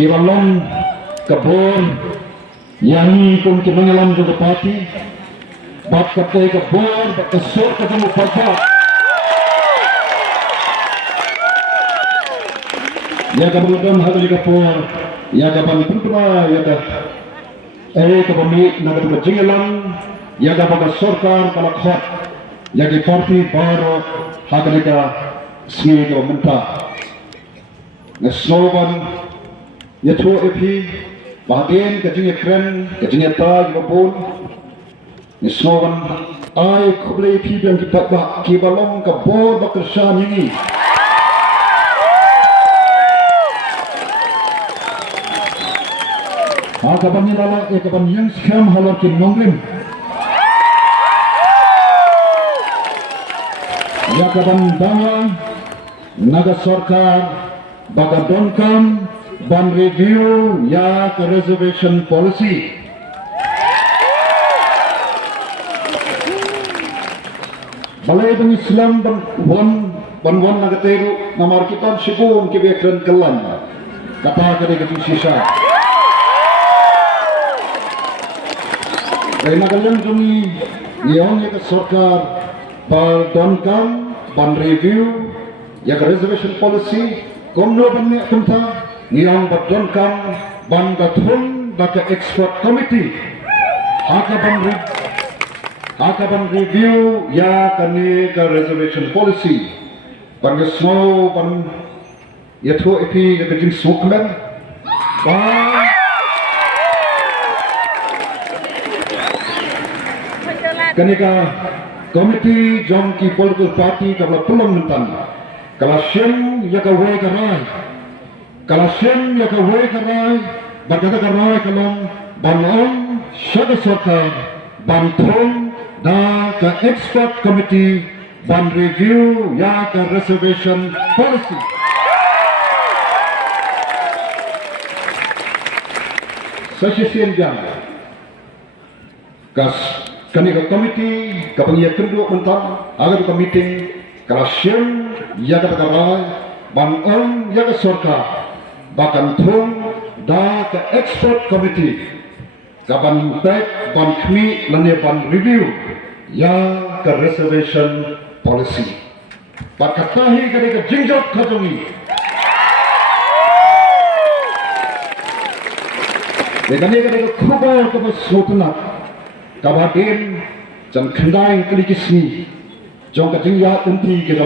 kibalong kebun yang pun kimangalam juga parti bat kapai kebun bat kesur ketemu bapak ya kabulkan hal juga por ya kapan putra ya ka kebumi naga juga jingelang ya kapan sorkar kalau khot ya ki parti baru hagalika sini ke mentah slogan ya tu epi bahagian kecingnya keren kecingnya taj maupun slogan ai kublai epi yang kita bak kibalong ke bor bekerja ini kapan ni lala kapan yang Skhem Hala ke Nongrim ya kapan bawa naga sarkar bagadonkan ban review ya ke reservation policy balai dengan Islam ban naga teru namar kita Syngkon ke bekran kelan kata kade ke sisa Karena kalian kami Ieng ke sarkar bagadonkan ban review ya ke reservation policy komno banyak tentang Ieng badonkan ban gathun baka expert committee haka ban review ya kani ke reservation policy ban semua ban ya tu epi ke jing sukmen ban kani ka committee jom ki political party kalau pelong mentan kalau Syem ya ka way karai kalau Syem ya ka way karai berkata karai kalau banon syada sarkar bantung da ka expert committee ban review ya ka reservation policy session jam kas kani ka committee kapang ya kedua mentan agar ka meeting kalau Syem ya ka karai banon ya ka sarkar bahkan thung da ke expert committee kaban back ban kmi lane ban review ya ke reservation policy bakatahi kade ke jingjot khatongi dekane kade ke khubar ke sotna kabadin jam khandai kali kisni jong ka jingya unti ke